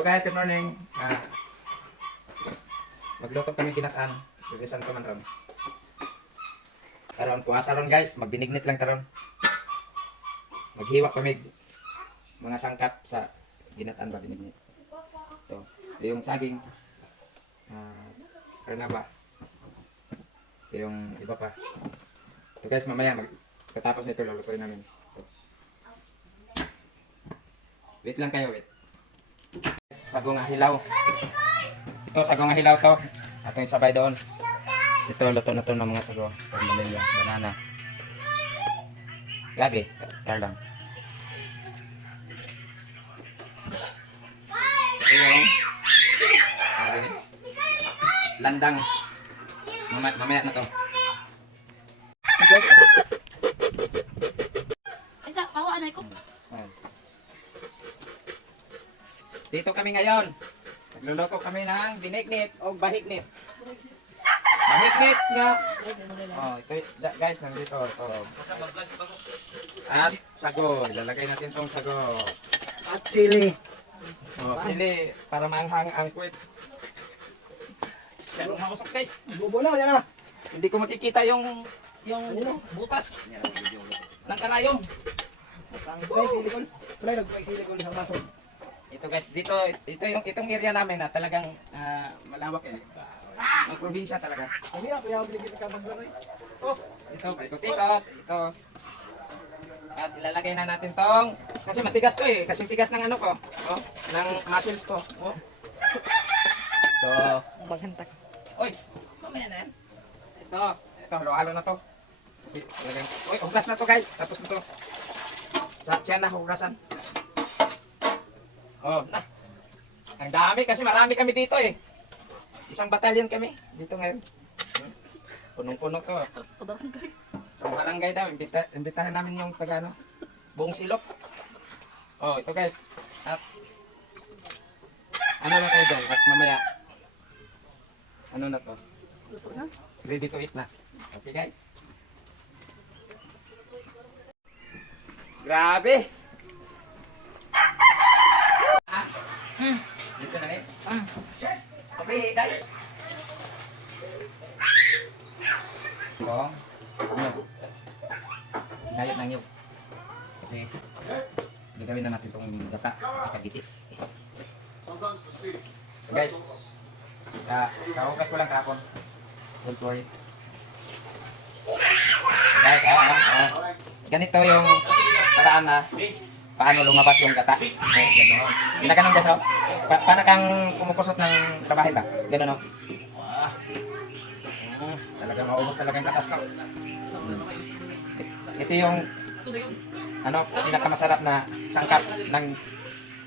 So guys, good morning. Magluto kami ginataan. Bilisan ko man ron. Taron, puasa ron guys. Magbinignit lang taron. Maghiwa kami mga sangkap sa ginataan ba binignit. Ito yung saging. Karnaba. Ito yung iba pa. Ito guys, mamaya pagkatapos nito lulutuin namin. Ito. Wait lang kayo, wait. Sagong hilaw. Ito sagong hilaw to. Ito yung sabay doon. Ito luto na to ng mga sago. Manila, banana. Gabi, karlang. Ito yung landang. Mamaya na to. Isa, pawa na ko. Dito kami ngayon. Nagluluto kami ng binignit o bahignit. Bahignit nga. Oh, ito guys, nandito. Oh. At sago. Ilalagay natin tong sago. At sili. Oh, sili para maanghang ang kwit. Pero mausok guys. Bubo na, yan na. Hindi ko makikita yung butas ng karayom. Nagpay silikon. Wala, nagpay silikon sa maso. Ito guys, itong area namin na talagang malawak eh. Ang probinsya talaga. Ano yan? Kaya binigyan ka ng gano'n. Oh, Ito, paikot-ikot. Ito. At ilalagay na natin tong, kasi matigas to eh. Kasi tigas ng ano ko. Oh, ng muscles ko. Oh. Ito. Baghantak. Uy, mamaya na yan. Ito, halo-halo na to. Kasi talagang, uy, hugas na to guys. Tapos na to. Sa tiyan na hugasan. Oh, na. Ang dami kasi marami kami dito eh. Isang batalyon kami dito ngayon. Punong-puno to. Sa barangay daw, imbitahan namin yung taga ano, buong silok. Oh, ito guys. At ano na kayo doon? At mamaya ano na to? Ready to eat na. Okay guys. Grabe. Dito na rin. Okay, dahil. Ito. Niyog. Hinayot ng niyog. Kasi gagawin na natin itong gata sa kagiti. So guys, kahugas ko lang kahapon. Don't worry. Guys, ganito yung paraan na paano lumabas yung gata. Ginaganon ka sa paano kang kumukusot ng trabahin ba? Gano'n no? Talagang maubos talagang katas to. Ito yung ano, pinakamasarap na sangkap ng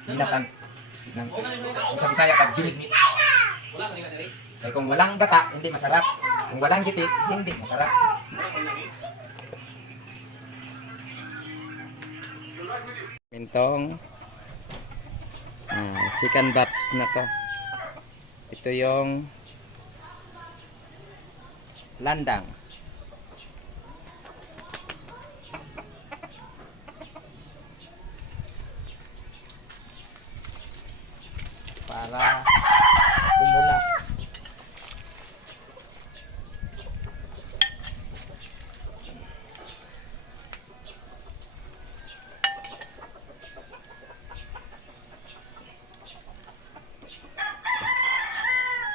binatan. Sa Bisaya pag binignit. Kaya kung walang gata, hindi masarap. Kung walang giti, hindi masarap. Mintong second batch na to. Ito yung landang. Para kumula.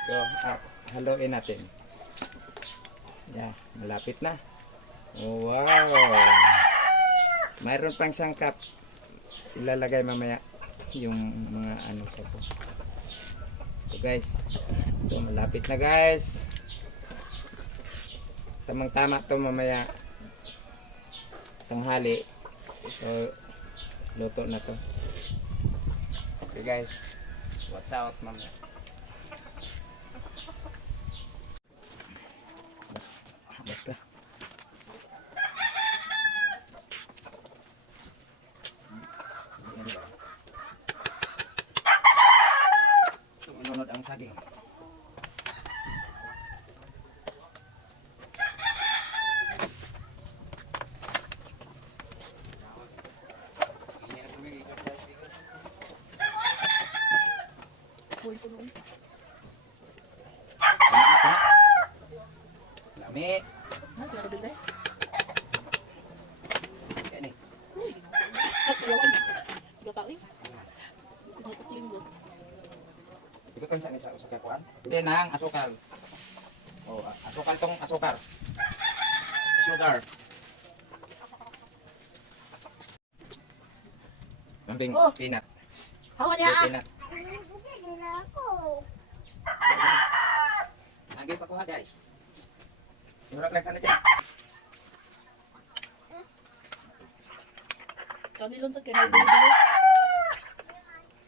So, haluin natin. Yeah, malapit na. Oh, wow. Mayroon pang sangkap. Ilalagay mamaya yung mga ano sa po. So guys, so malapit na guys. Tamang-tama to mamaya tanghali. So luto na to. Okay guys. Watch out mamaya. Basta. Sunod ang saging. sa isa sa kakuan. Hindi nang asukal. Oh, asukal tong asukar. Sugar. Kambing Oh. peanut. Hawa niya. Peanut. Lagi pa kuha guys. Murag lang kana dyan. Kami lang sa kanya. Dilo.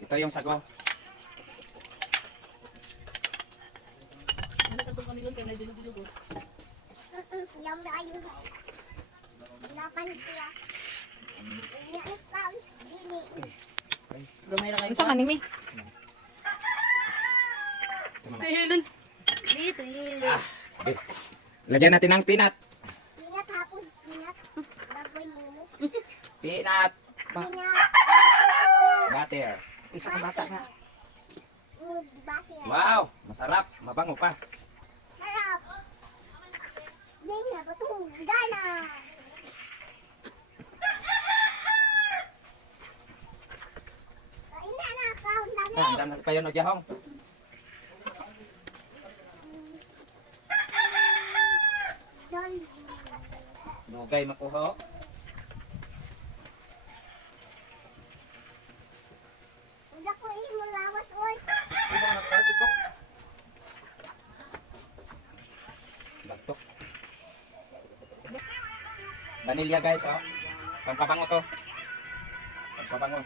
Ito yung sago. Ano sa itong kami lang kaya dilo. Yang ayun. Lapan siya. Yang kau dili. Gamay na kayo. Isa man nimi. Stilan. Dito yun. Okay. Lagyan natin ng peanut. Pinat hapon, pinat. Bagoy mo. Peanut Pinat. butter. Isa ka bata nga. Mood butter. Wow, masarap, mabango pa. Sarap. Yan nga, batong gana. Ina na, kaon dami. Ah, dam na pa yun nagyahong. Don. Dugay makuha. Oh. Udah ko imo lawas, oy. Sino na pa tutok? Batok. Vanilla guys, oh. Pampabango to. Pampabango.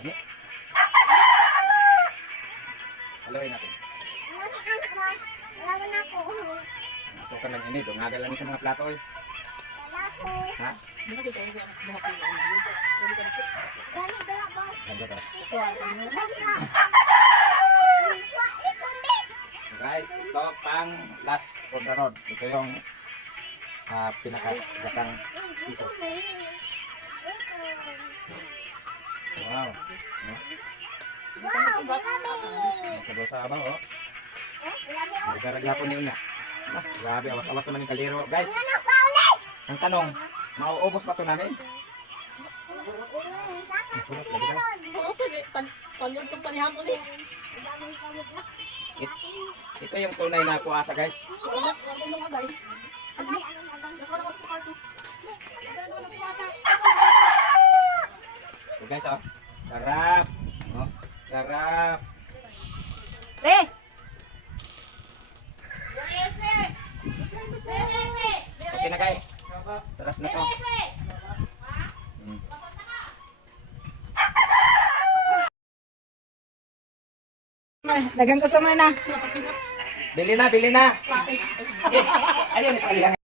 Ano? Haluin natin. Lawan ako. Suka lang ini, dungagal lang sa mga plato eh. Lalako. Ha? Ano kayo tayo buhat ko. Dami dala ba? Ganda to. Ito na. Ito ni. Guys, ito pang last on the road. Ito yung pinaka-gatang piso. Wow. Wow, grabe. Sabaw-sabaw, oh. Grabe. Nagkaragapon niyo na. Grabe, awas-awas naman yung kaliro. Guys, Ano pa ulit? ang tanong, mauubos pa ito namin? Oo, talon itong panihan ko ni. Ito yung tunay na kuasa, guys. Ano nga guys? So guys, oh. Sarap. Oh, sarap. Re! Okay na, guys. Sarap na to. Mm. Dagang customer na. Bili na, bili na. Ayun, ipalihan.